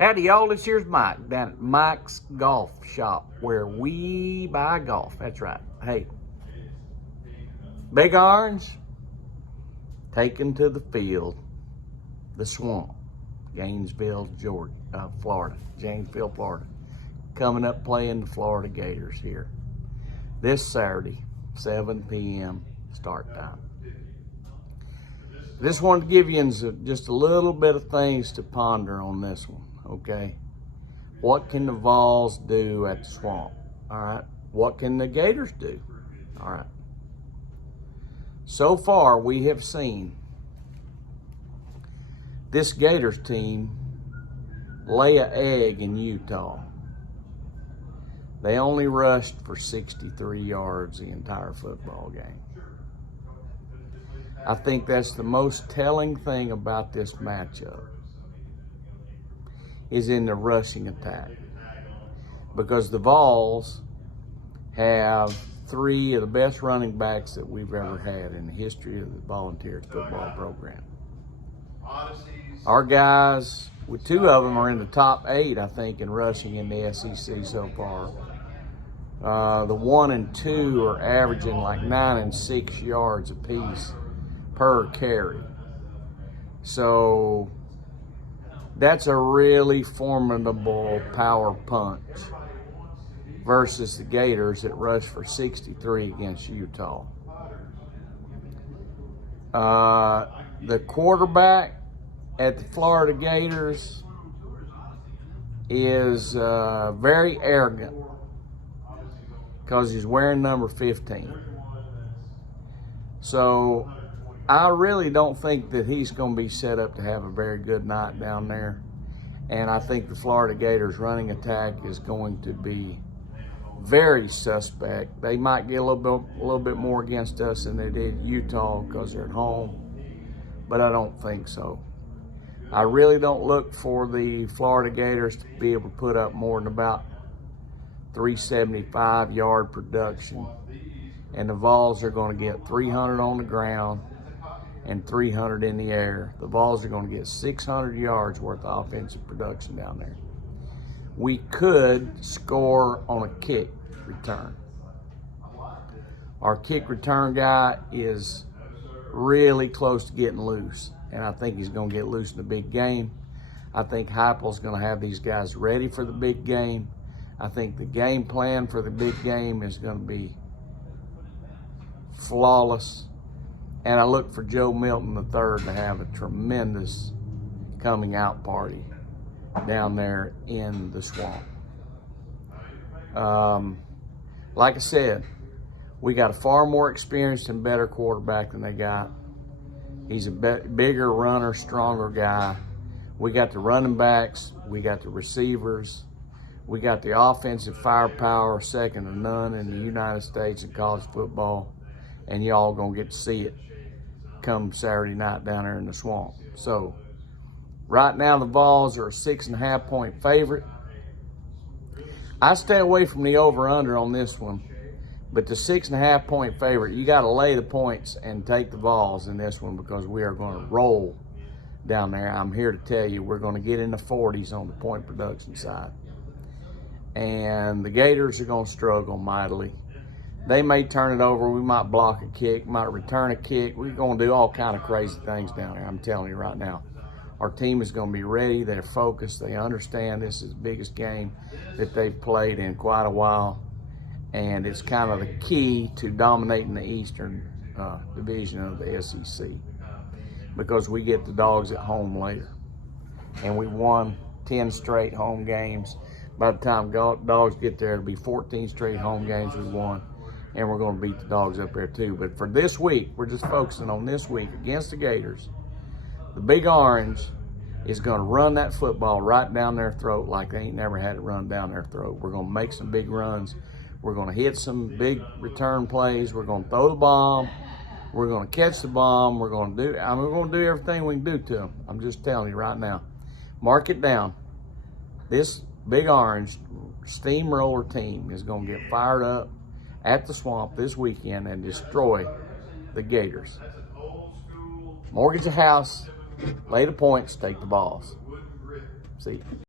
Howdy y'all, this here's Mike down at Mike's Golf Shop where we buy golf. That's right. Hey, Big Orange taken to the field, the swamp, Gainesville, Florida, Janesville, Florida. Coming up playing the Florida Gators here this Saturday, 7 p.m. start time. Just wanted to give you just a little bit of things to ponder on this one, okay? What can the Vols do at the swamp, all right? What can the Gators do, all right? So far, we have seen this Gators team lay an egg in Utah. They only rushed for 63 yards the entire football game. I think that's the most telling thing about this matchup is in the rushing attack, because the Vols have three of the best running backs that we've ever had in the history of the Volunteers football program. Our guys, with two of them, are in the top 8, I think, in rushing in the SEC so far. The 1 and 2 are averaging like 9 and 6 yards apiece per carry. So that's a really formidable power punch versus the Gators that rushed for 63 against Utah. The quarterback at the Florida Gators is very arrogant because he's wearing number 15. So I really don't think that he's going to be set up to have a very good night down there. And I think the Florida Gators running attack is going to be very suspect. They might get a little bit more against us than they did Utah because they're at home, but I don't think so. I really don't look for the Florida Gators to be able to put up more than about 375 yard production. And the Vols are going to get 300 on the ground and 300 in the air. The Vols are going to get 600 yards worth of offensive production down there. We could score on a kick return. Our kick return guy is really close to getting loose, and I think he's going to get loose in the big game. I think Heupel's going to have these guys ready for the big game. I think the game plan for the big game is going to be flawless. And I look for Joe Milton III to have a tremendous coming out party down there in the swamp. Like I said, we got a far more experienced and better quarterback than they got. He's a bigger runner, stronger guy. We got the running backs, we got the receivers, we got the offensive firepower second to none in the United States in college football, and y'all gonna get to see it come Saturday night down there in the swamp. So right now the Vols are a 6.5 point favorite. I stay away from the over-under on this one, but the 6.5 point favorite, you got to lay the points and take the Vols in this one because we are going to roll down there. I'm here to tell you we're going to get in the 40s on the point production side. And the Gators are going to struggle mightily. They may turn it over. We might block a kick, might return a kick. We're going to do all kind of crazy things down there, I'm telling you right now. Our team is going to be ready. They're focused. They understand this is the biggest game that they've played in quite a while. And it's kind of the key to dominating the Eastern Division of the SEC, because we get the Dogs at home later. And we won 10 straight home games. By the time Dogs get there, it'll be 14 straight home games we won. And we're going to beat the Dogs up there too. But for this week, we're just focusing on this week against the Gators. The Big Orange is going to run that football right down their throat like they ain't never had it run down their throat. We're going to make some big runs. We're going to hit some big return plays. We're going to throw the bomb. We're going to catch the bomb. We're going to do everything we can do to them. I'm just telling you right now. Mark it down. This Big Orange steamroller team is going to get fired up at the swamp this weekend and destroy the Gators. Mortgage a house, lay the points, take the balls. See you.